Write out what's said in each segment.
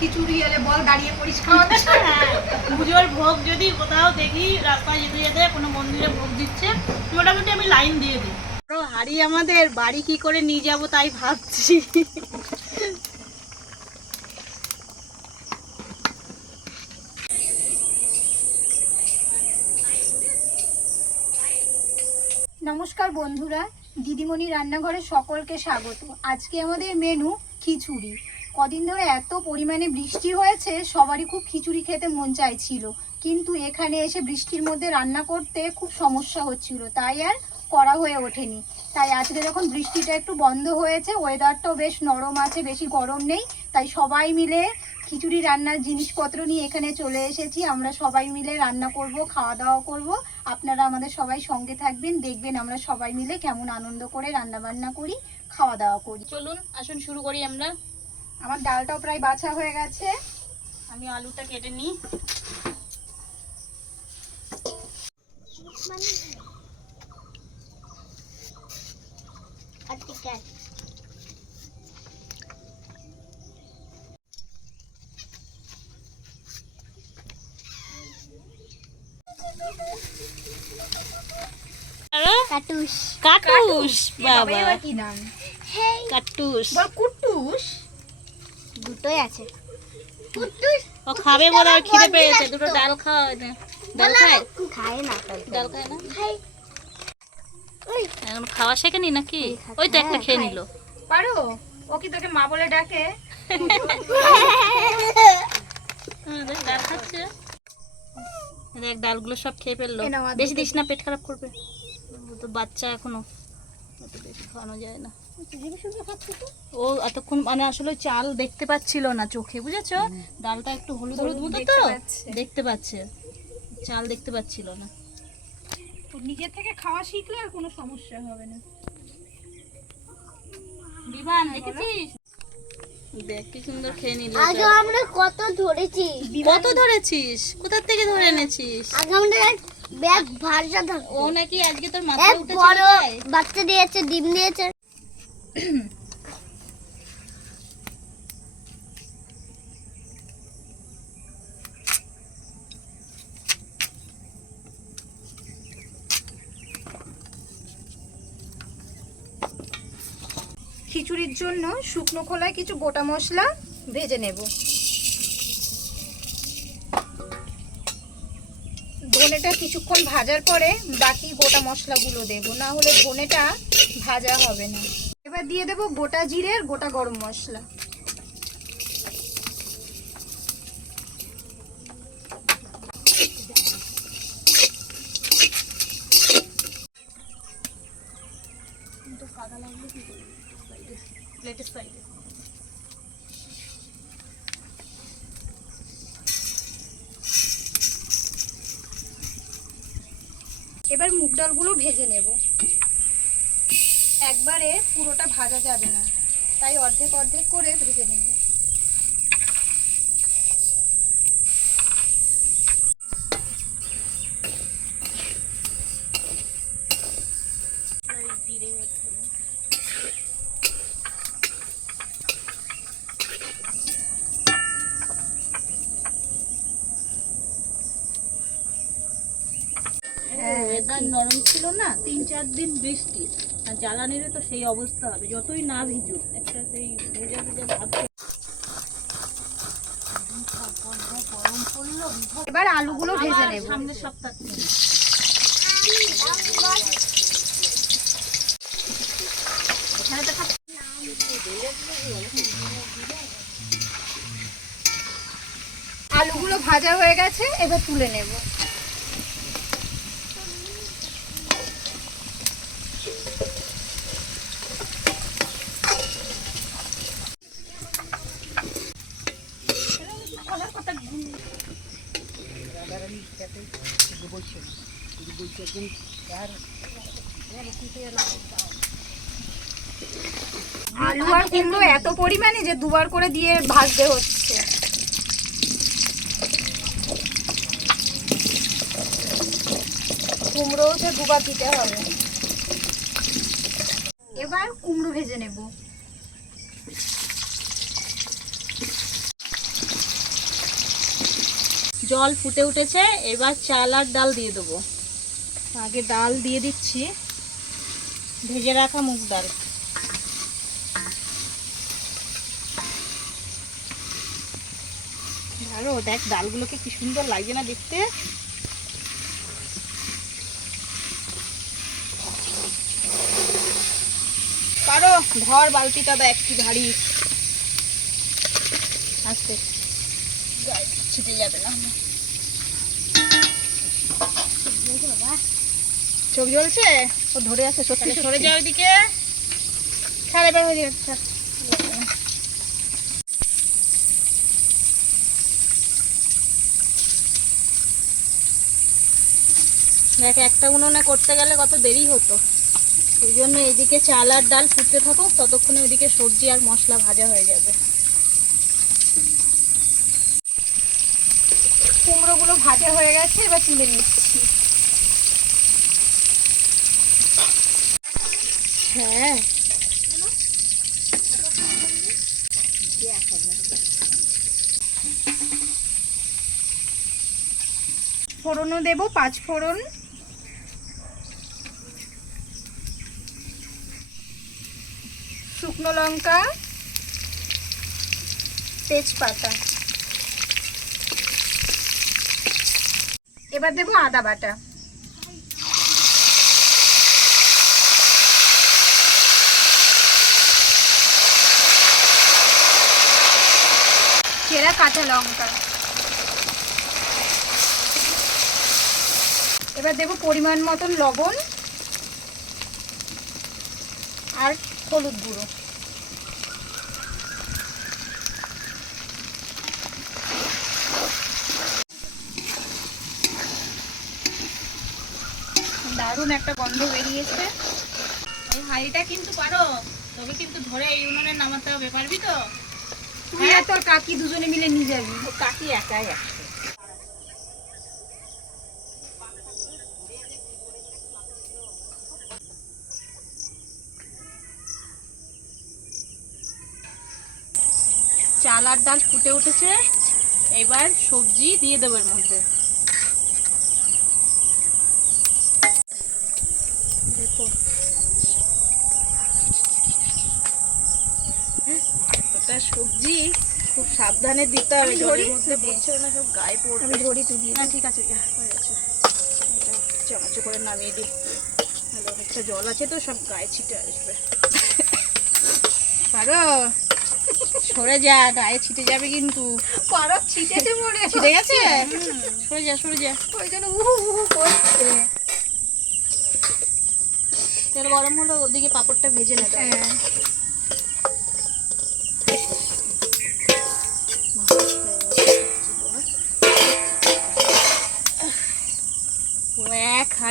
খিচুড়ি এলে বল দাঁড়িয়ে পড়িস। হ্যাঁ, পুজোর ভোগ যদি কোথাও দেখি রাস্তায় যেতে যেতে কোনো মন্দিরে ভোগ দিচ্ছে মোটামুটি আমি লাইন দিয়ে দিই। হাড়ি আমাদের বাড়ি কি করে নিয়ে যাব তাই ভাবছি। নমস্কার বন্ধুরা দিদিমণি রান্নাঘরে সকলকে স্বাগত। আজকে আমাদের মেনু খিচুড়ি। কদিন ধরে এত পরিমাণে বৃষ্টি হয়েছে, সবারই খুব খিচুড়ি খেতে মন চাইছিল। কিন্তু এখানে এসে বৃষ্টির মধ্যে রান্না করতে খুব সমস্যা হচ্ছিল। তাই আর করা হয়ে ওঠেনি। তাই আজকে যখন বৃষ্টিটা একটু বন্ধ হয়েছে ওয়েদারটাও বেশ নরম আছে, বেশি গরম নেই। তাই সবাই মিলে খিচুড়ি রান্নার জিনিসপত্র নিয়ে এখানে চলে এসেছি। আমরা সবাই মিলে রান্না করব খাওয়া দাওয়া করব। আপনারা আমাদের সবাই সঙ্গে থাকবেন, দেখবেন আমরা সবাই মিলে কেমন আনন্দ করে রান্না বান্না করি খাওয়া দাওয়া করি। চলুন, আসুন শুরু করি আমরা। আমার ডালটাও প্রায় বাছা হয়ে গেছে। আমি আলুটা কেটে নিই। কাটুস। কাটুস বাবা। কি নাম? কাটুস। বল কুট্টুস দুটোই আছে। ও খাবে বলে আর খিদে পেয়েছে। দুটো ডাল খাওয়া না। ডাল খায়? খায় না ডাল খায় না? ওই। খাওয়া শেখেনি নাকি? ওই তো একটা খেয়ে নিল। পারো? ও কি তোকে মা বলে ডাকে? ডাল খাচ্ছে। দেখ ডালগুলো সব খেয়ে ফেলল। বেশি দিস না পেট খারাপ করবে। তো বাচ্চা এখনও। অত বেশি খাওয়ানো যায় না। ও এতক্ষণ মানে আসলে চাল দেখতে পাচ্ছিল না চোখে বুঝেছ? ডালটা একটু হলুদ হলুদ মতো তো? দেখতে পাচ্ছে। চাল দেখতে পাচ্ছিল না। তো নিজের থেকে খাওয়া শিখলে আর কোনো সমস্যা হবে না। বিমান দেখেছিস? দেখ কি সুন্দর খেয়ে নিল আগে আমরা কত ধরেছি। কত ধরেছিস? কোথা থেকে ধরে এনেছিস? আগে আমরা ব্যাগ ভারসা থাকতো। ও নাকি আজকে তোর বড় তাই? বাচ্চা দিয়েছে ডিম দিয়েছে। খিচুড়ির জন্য শুকনো খোলায় কিছু গোটা মশলা ভেজে নেব। ধনেটা কিছুক্ষণ ভাজার পরে বাকি গোটা মশলাগুলো দেব। না হলে ধনেটা ভাজা হবে না। এবার দিয়ে দেব গোটা জিরের গোটা গরম মশলা। এবার মুগ ডালগুলো ভেজে নেব। একবারে পুরোটা ভাজা যাবে না। তাই অর্ধেক অর্ধেক করে ভেজে নেব। ওয়েদার নরম ছিল না, তিন চার দিন বৃষ্টি। আর জ্বালানিরও তো সেই অবস্থা হবে যতই না ভিজুক একটা সেই ভেজা ভেজা ভাব এবার আলুগুলো ভেজে নেব। সামনের সপ্তাহ এখানে তো আলুগুলো ভাজা হয়ে গেছে এবার তুলে নেব। আলু আর কুমড়ো এত পরিমাণে যে দুবার করে দিয়ে ভাজতে হচ্ছে। কুমড়ো হচ্ছে দুবার দিতে হবে। এবার কুমড়ো ভেজে নেব। জল ফুটে উঠেছে, এবার চাল আর ডাল দিয়ে দেবো। আগে ডাল দিয়ে দিচ্ছি, ভেজে রাখা মুগ ডাল। ভালো, দেখ ডালগুলোকে কি সুন্দর লাগছে না দেখতে। পারো, ধর বালতিটা দেখ কি ভারী। আস্তে। ছিটে যাবে না। চোখ জ্বলছে? ও ধরে আছে সত্যি সরে যাও ওইদিকে ছাড় এবার হয়ে ছাড়। দেখ একটা উনুনে করতে গেলে কত দেরি হতো। ওই জন্য এদিকে চাল আর ডাল ফুটতে থাকুক ততক্ষণে ওইদিকে সবজি আর মশলা ভাজা হয়ে যাবে। কুমড়োগুলো ভাজা হয়ে গেছে, এবার তুলে নিচ্ছি। হ্যাঁ। ফোড়নও দেবো, পাঁচ ফোড়ন। শুকনো লঙ্কা, তেজপাতা। এবার দেবো আদা বাটা। চেরা কাঁচা লঙ্কা। এবার দেবো পরিমাণ মতন লবণ আর হলুদ গুঁড়ো। দারুণ একটা গন্ধ বেরিয়েছে। এই হাঁড়িটা কিন্তু পারো তবে কিন্তু ধরে এই উনুনে নামাতে হবে পারবি তো? তুই আর তোর কাকি দুজনে মিলে নিয়ে যাবি। কাকি একাই চাল আর ডাল ফুটে উঠেছে। এবার সবজি দিয়ে দেবো এর মধ্যে দেখো সবজি খুব সাবধানে দিতে হবে জলের মধ্যে পড়ছে না সব গায়ে আমি ধরি তুই দিয়ে না ঠিক আছে যা, হয়ে গেছে। চামচ করে নামিয়ে দিই। ভালো অনেকটা জল আছে তো সব গায়ে ছিটে আসবে। পারো? সরে যা গায়ে ছিটে যাবে কিন্তু। পারো ছিটেছে ছিটে গেছে? সরে যা সরে যা। ওই জন্য উহু উহু করছে। তেল গরম হলো ওদিকে পাপড়টা ভেজে নেবে। হ্যাঁ।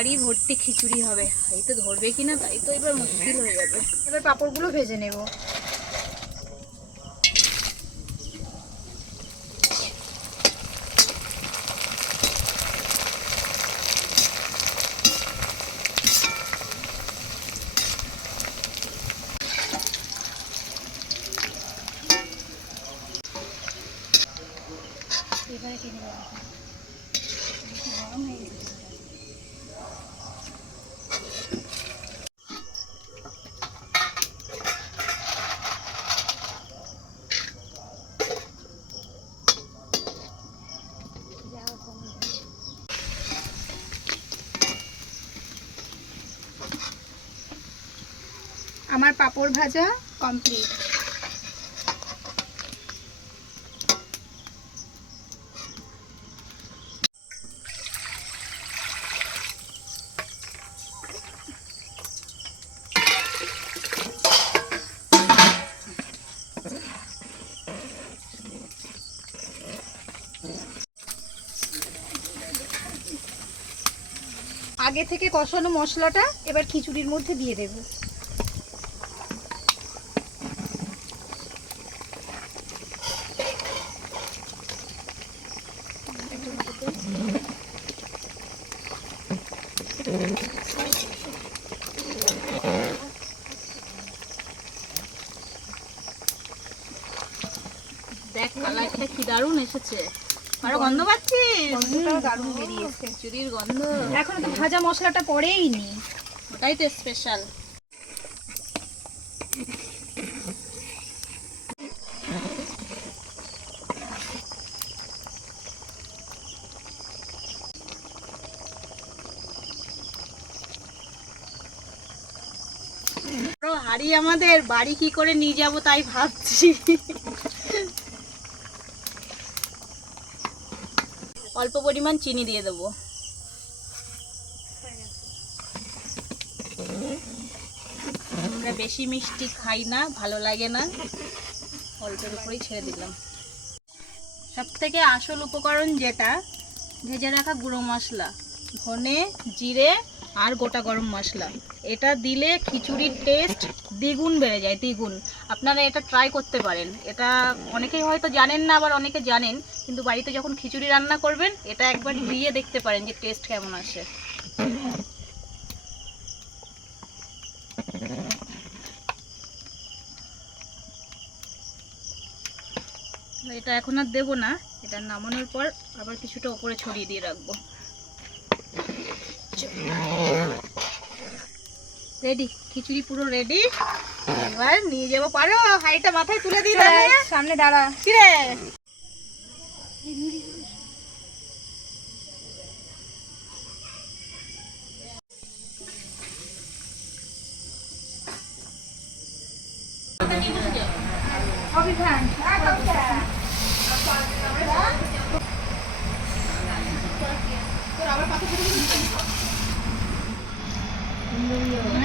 হাঁড়ি ভর্তি খিচুড়ি হবে। এই তো ধরবে কিনা তাই তো এবার মুশকিল হয়ে যাবে। এবার পাঁপড়গুলো ভেজে নেব এবারে কিনে দেবো আমার পাঁপড় ভাজা কমপ্লিট আগে থেকে কষানো মশলাটা এবার খিচুড়ির মধ্যে দিয়ে দেবো দেখ কালারটা কি দারুণ এসেছে। আরও গন্ধ পাচ্ছিস? গন্ধটাও দারুণ বেরিয়েছে। চুরির গন্ধ। এখনও তো ভাজা মশলাটা নি। ওটাই তো স্পেশাল হাড়ি আমাদের বাড়ি কি করে নিয়ে যাব তাই ভাবছি। অল্প পরিমাণ চিনি দিয়ে দেবো। আমরা বেশি মিষ্টি খাই না, ভালো লাগে না। অল্পের উপরেই ছেড়ে দিলাম। সব থেকে আসল উপকরণ যেটা, ভেজে রাখা গুঁড়ো মশলা, ধনে, জিরে আর গোটা গরম মশলা। এটা দিলে খিচুড়ির টেস্ট দ্বিগুণ বেড়ে যায়, দ্বিগুণ। আপনারা এটা ট্রাই করতে পারেন। এটা অনেকেই হয়তো জানেন না, আবার অনেকে জানেন, কিন্তু বাড়িতে যখন খিচুড়ি রান্না করবেন, এটা একবার দিয়ে দেখতে পারেন যে টেস্ট কেমন আসে। এটা এখন আর দেবো না, এটা নামানোর পর আবার কিছুটা ওপরে ছড়িয়ে দিয়ে রাখব। রেডি খিচুড়ি পুরো রেডি এবার নিয়ে যাব। পারো হাইটা মাথায় তুলে দিই সামনে দাঁড়া। কিরে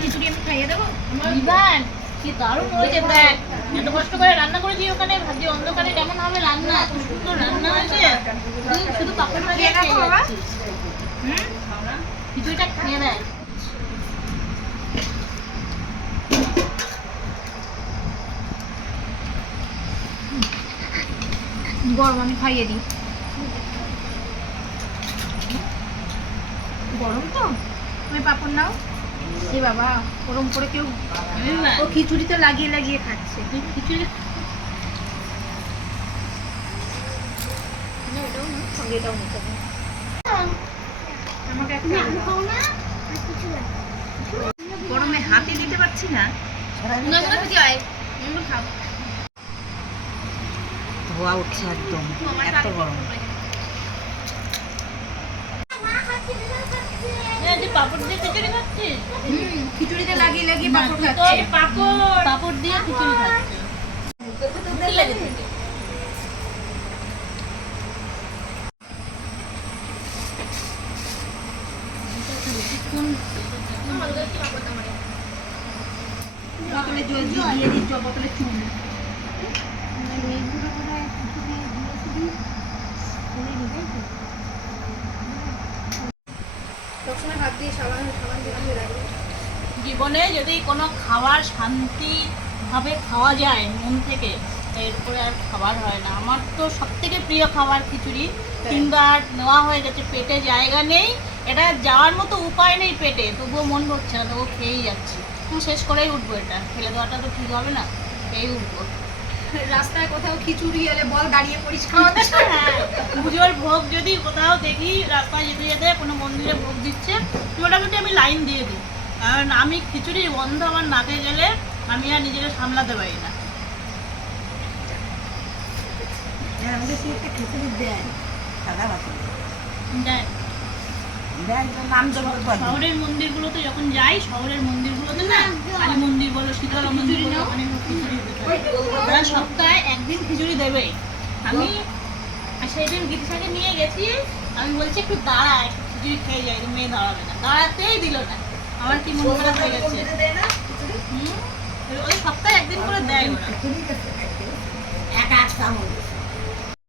খিচুড়ি আমি খাইয়ে দেবো বিমান কি দারুণ হয়েছে দেখ। এত কষ্ট করে রান্না করেছি ওখানে ভাবছি অন্ধকারে কেমন হবে রান্না এত সুন্দর রান্না হয়েছে। শুধু পাপড় ভাজা খেয়ে দেখো খিচুড়িটা খেয়ে দেয় গরম আমি খাইয়ে দিই। গরম তো? তুমি পাপড় নাও। এ বাবা গরম করে কেউ ও খিচুড়িতে লাগিয়ে লাগিয়ে খাচ্ছে। তুই খিচুড়ি। গরমে হাতে দিতে পারছি না। ধোয়া উঠছে একদম এত গরম। খিচুড়িতে লাগিয়ে লাগিয়ে পাপড় খাচ্ছে। পাপড়। পাপড় দিয়ে খিচুড়ি খাচ্ছিস কি লাগে তোকে? বোতলে চুন জল দিয়ে দিয়ে দিচ্ছ বোতলে চুন। সবসময় হাত দিয়ে সাবান সাবান দিয়ে দিয়ে জীবনে যদি কোনো খাবার শান্তি ভাবে খাওয়া যায় মন থেকে এরপরে আর খাবার হয় না। আমার তো সব থেকে প্রিয় খাবার খিচুড়ি। তিনবার নেওয়া হয়ে গেছে পেটে জায়গা নেই। এটা যাওয়ার মতো উপায় নেই পেটে তবুও মন ভরছে না তবুও খেয়েই যাচ্ছি। শেষ করেই উঠবো এটা। ফেলে দেওয়াটা তো ঠিক হবে না খেয়েই উঠবো। রাস্তায় কোথাও খিচুড়ি এলে বল দাঁড়িয়ে পড়িস খাওয়াচ্ছে হ্যাঁ, পুজোর ভোগ যদি কোথাও দেখি রাস্তায় যেতে যেতে কোনো মন্দিরে ভোগ দিচ্ছে মোটামুটি আমি লাইন দিয়ে দিই। কারণ আমি খিচুড়ির গন্ধ আমার নাকে গেলে আমি আর নিজেকে সামলাতে পারি না। হ্যাঁ, আমাদের খিচুড়ি দেয় সাদা ভাত দেয় তো নাম জপত বাদ দিই। শহরের মন্দিরগুলোতে যখন যাই, শহরের মন্দিরগুলোতে না মন্দির বলো শীতলা মন্দির সপ্তাহে একদিন খিচুড়ি দেবেই আমি আর সেই দিন গীতিসাকে নিয়ে গেছি, আমি বলছি, একটু দাঁড়া, একটু খিচুড়ি খেয়ে যাই মেয়ে দাঁড়াবে না। দাঁড়াতেই দিল না। আমার কি মন খারাপ হয়ে গেছে? সপ্তাহে একদিন করে দেয় ওরা। এক আট চামচ।